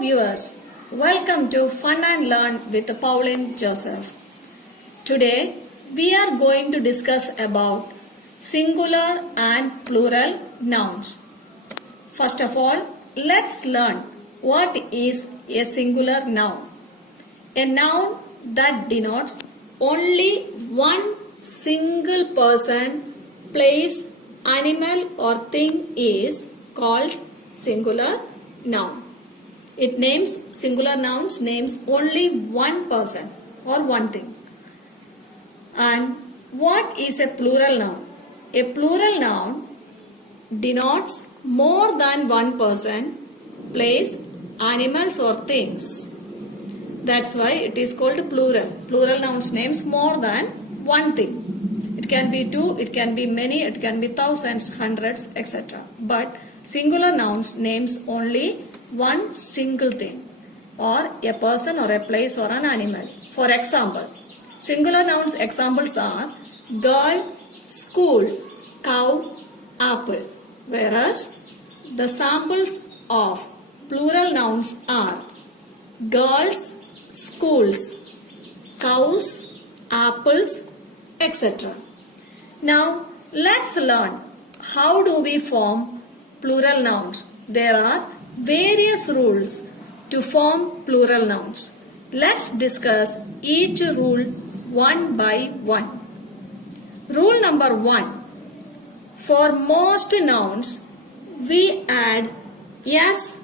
viewers, welcome to Fun and Learn with Pauline Joseph. Today we are going to discuss about singular and plural nouns. First of all, let's learn what is a singular noun. A noun that denotes only one single person, place, animal or thing is called singular noun. It names singular nouns names only one person or one thing. And what is a plural noun? A plural noun denotes more than one person, place, animals or things. That's why it is called plural. Plural nouns names more than one thing. It can be two, it can be many, it can be thousands, hundreds, etc. But singular nouns names only one single thing or a person or a place or an animal. For example, singular nouns examples are girl, school, cow, apple. Whereas the samples of plural nouns are girls, schools, cows, apples, etc. Now let's learn how do we form plural nouns. There are various rules to form plural nouns. Let's discuss each rule one by one. Rule number 1. For most nouns, we add s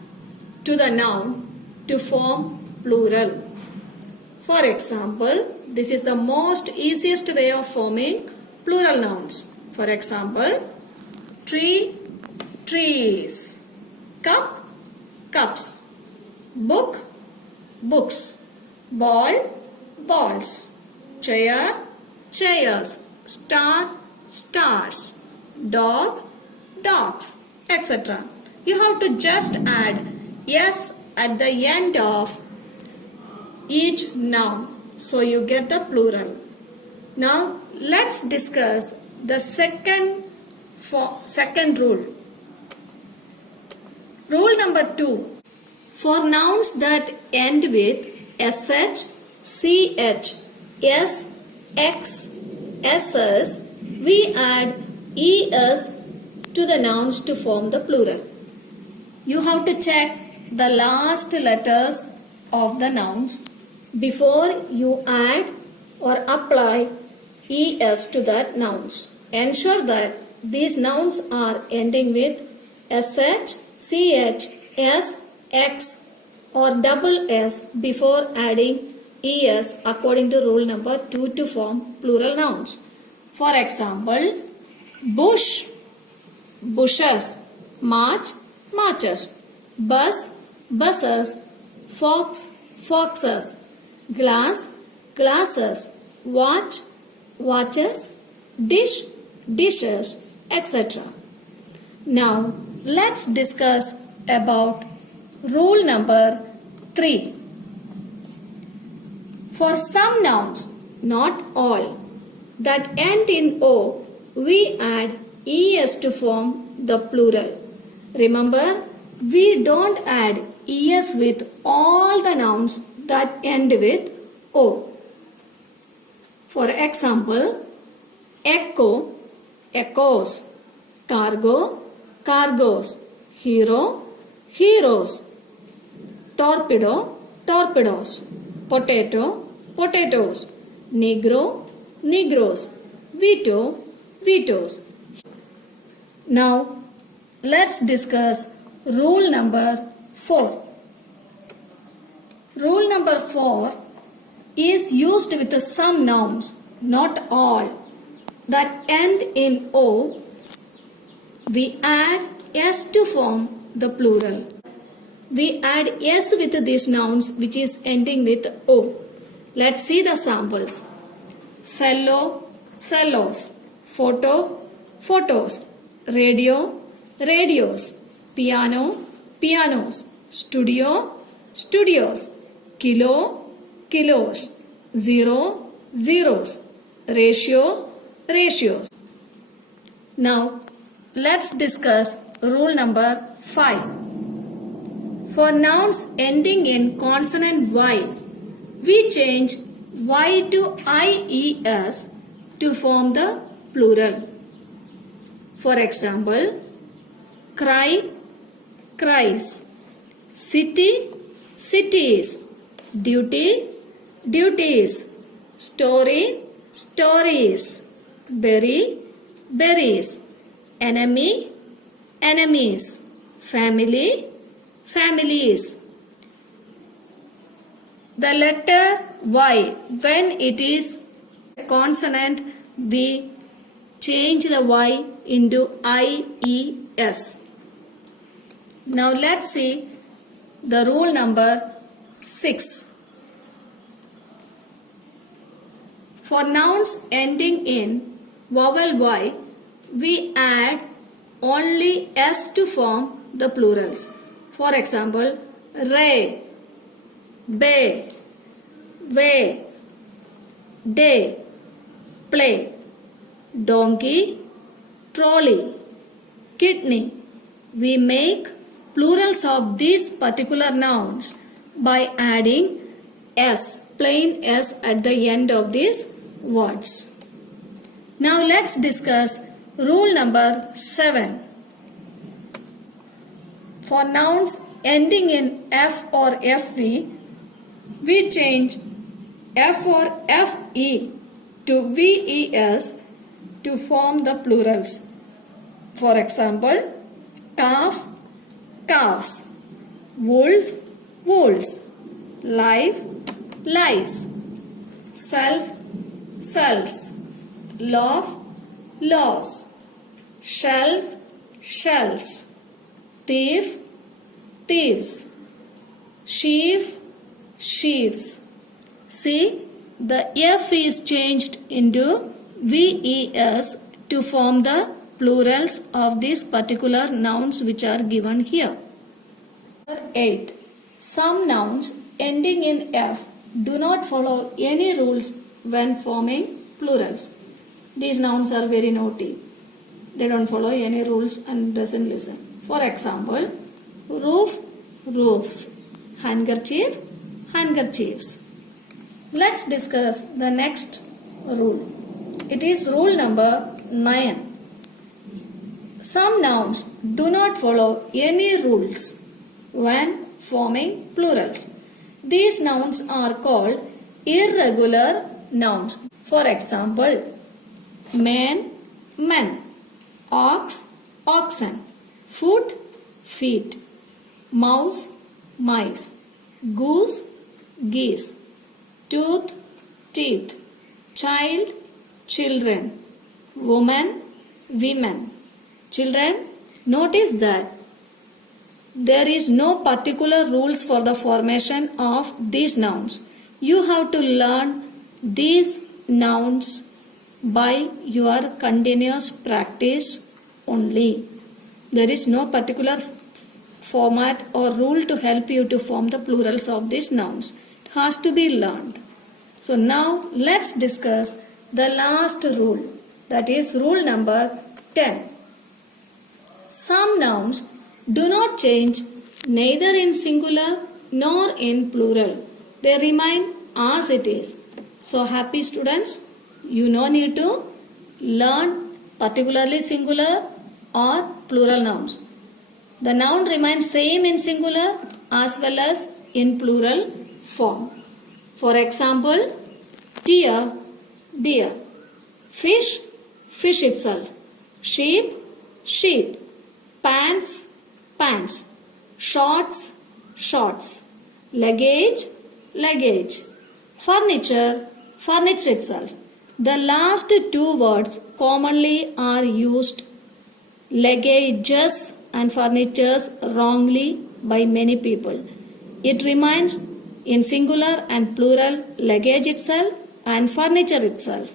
to the noun to form plural. For example, this is the most easiest way of forming plural nouns. For example, tree, trees, cup, cups, book, books, ball, balls, chair, chairs, star, stars, dog, dogs, etc. You have to just add s at the end of each noun so you get the plural. Now let's discuss the second rule. Rule number 2. For nouns that end with sh, ch, s, x, ss, we add es to the nouns to form the plural. You have to check the last letters of the nouns before you add or apply es to that nouns. Ensure that these nouns are ending with sh, ch, s, x or double s before adding es according to rule number 2 to form plural nouns. For example, bush, bushes, march, marches, bus, buses, fox, foxes, glass, glasses, watch, watches, dish, dishes, etc. Now let's discuss about rule number 3. For some nouns, not all, that end in o, we add es to form the plural. Remember, we don't add es with all the nouns that end with o. For example, echo, echoes, cargo, cargoes, hero, heroes, torpedo, torpedoes, potato, potatoes, negro, negroes, veto, vetoes. Now let's discuss rule number 4. Rule number 4 is used with some nouns, not all, that end in o. We add s to form the plural. We add s with these nouns which is ending with o. Let's see the samples. Cello, cellos, photo, photos, radio, radios, piano, pianos, studio, studios, kilo, kilos, zero, zeros, ratio, ratios. Now let's discuss rule number 5. For nouns ending in consonant Y, we change Y to IES to form the plural. For example, cry, cries, city, cities, duty, duties, story, stories, berry, berries, enemy, enemies, family, families. The letter Y, when it is a consonant, we change the Y into IES. Now let's see the rule number 6. For nouns ending in vowel Y, we add only S to form the plurals. For example, ray, bay, way, day, play, donkey, trolley, kidney. We make plurals of these particular nouns by adding S, plain S at the end of these words. Now let's discuss rule number 7. For nouns ending in F or FV, we change F or FE to VES to form the plurals. For example, calf, calves, wolf, wolves, life, lies, self, selves, laugh, laws, shelf, shells, thief, thieves, sheaf, sheaves. See, the F is changed into VES to form the plurals of these particular nouns which are given here. Number 8. Some nouns ending in F do not follow any rules when forming plurals. These nouns are very naughty. They don't follow any rules and doesn't listen. For example, roof, roofs, handkerchief, handkerchiefs. Let's discuss the next rule. It is rule number 9. Some nouns do not follow any rules when forming plurals. These nouns are called irregular nouns. For example, man, men, ox, oxen, foot, feet, mouse, mice, goose, geese, tooth, teeth, child, children, woman, women. Children, notice that there is no particular rules for the formation of these nouns. You have to learn these nouns by your continuous practice only. There is no particular format or rule to help you to form the plurals of these nouns. It has to be learned. So now let's discuss the last rule, that is rule number 10. Some nouns do not change neither in singular nor in plural. They remain as it is. So happy students, you no need to learn particularly singular or plural nouns. The noun remains same in singular as well as in plural form. For example, deer, deer, fish, fish itself, sheep, sheep, pants, pants, shorts, shorts, luggage, luggage, furniture, furniture itself. The last two words commonly are used, luggages and furnitures, wrongly by many people. It remains in singular and plural, luggage itself and furniture itself.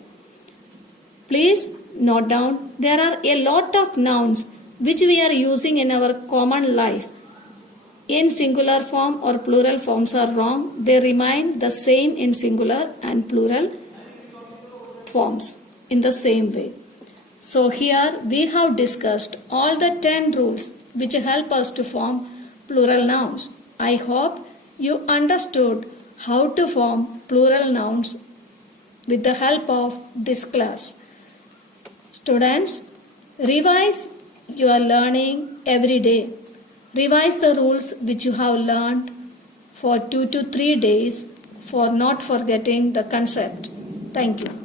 Please note down, there are a lot of nouns which we are using in our common life. In singular form or plural forms are wrong. They remain the same in singular and plural forms in the same way. So here we have discussed all the 10 rules which help us to form plural nouns. I hope you understood how to form plural nouns with the help of this class. Students, revise your learning every day. Revise the rules which you have learned for 2 to 3 days for not forgetting the concept. Thank you.